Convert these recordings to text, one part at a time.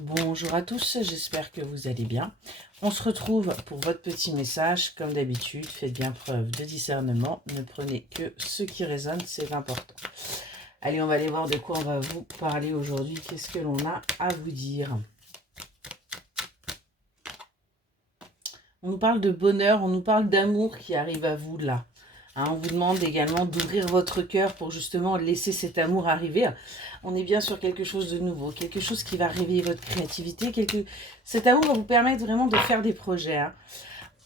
Bonjour à tous, j'espère que vous allez bien. On se retrouve pour votre petit message. Comme d'habitude, faites bien preuve de discernement. Ne prenez que ce qui résonne, c'est important. Allez, on va aller voir de quoi on va vous parler aujourd'hui. Qu'est-ce que l'on a à vous dire? On nous parle de bonheur, on nous parle d'amour qui arrive à vous là. On vous demande également d'ouvrir votre cœur pour justement laisser cet amour arriver. On est bien sur quelque chose de nouveau, quelque chose qui va réveiller votre créativité. Cet amour va vous permettre vraiment de faire des projets.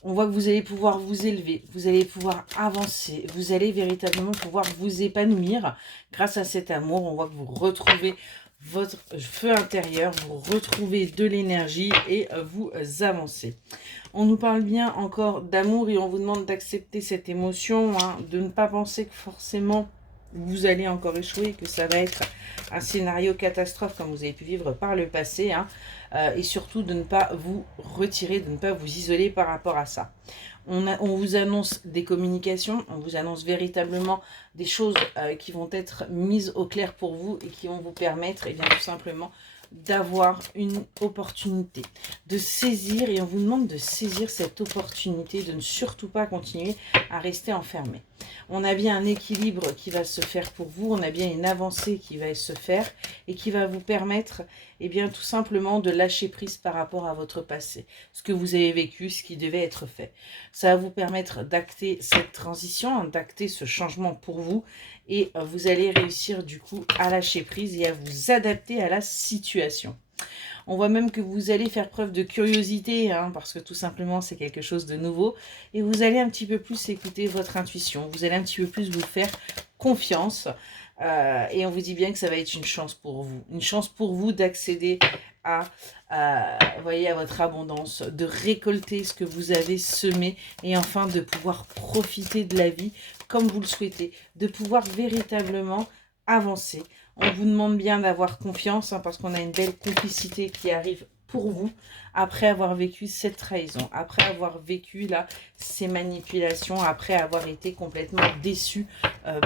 On voit que vous allez pouvoir vous élever, vous allez pouvoir avancer, vous allez véritablement pouvoir vous épanouir grâce à cet amour. On voit que vous retrouvez votre feu intérieur, vous retrouvez de l'énergie et vous avancez. On nous parle bien encore d'amour et on vous demande d'accepter cette émotion, de ne pas penser que forcément vous allez encore échouer, que ça va être un scénario catastrophe comme vous avez pu vivre par le passé, et surtout de ne pas vous retirer, de ne pas vous isoler par rapport à ça. On vous annonce des communications, on vous annonce véritablement des choses qui vont être mises au clair pour vous et qui vont vous permettre, et bien tout simplement, d'avoir une opportunité, de saisir, et on vous demande de saisir cette opportunité, de ne surtout pas continuer à rester enfermé. On a bien un équilibre qui va se faire pour vous, on a bien une avancée qui va se faire et qui va vous permettre, et bien tout simplement, de lâcher prise par rapport à votre passé, ce que vous avez vécu, ce qui devait être fait. Ça va vous permettre d'acter cette transition, d'acter ce changement pour vous, et vous allez réussir du coup à lâcher prise et à vous adapter à la situation. On voit même que vous allez faire preuve de curiosité, parce que tout simplement c'est quelque chose de nouveau, et vous allez un petit peu plus écouter votre intuition, vous allez un petit peu plus vous faire confiance, et on vous dit bien que ça va être une chance pour vous d'accéder à votre abondance, de récolter ce que vous avez semé, et enfin de pouvoir profiter de la vie comme vous le souhaitez, de pouvoir véritablement avancer. On vous demande bien d'avoir confiance, parce qu'on a une belle complicité qui arrive pour vous après avoir vécu cette trahison, après avoir vécu là ces manipulations, après avoir été complètement déçu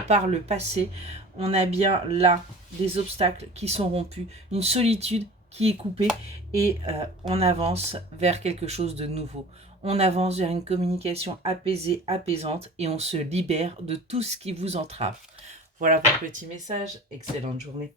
par le passé. On a bien là des obstacles qui sont rompus, une solitude qui est coupée, et on avance vers quelque chose de nouveau. On avance vers une communication apaisée, apaisante, et on se libère de tout ce qui vous entrave. Voilà pour le petit message. Excellente journée.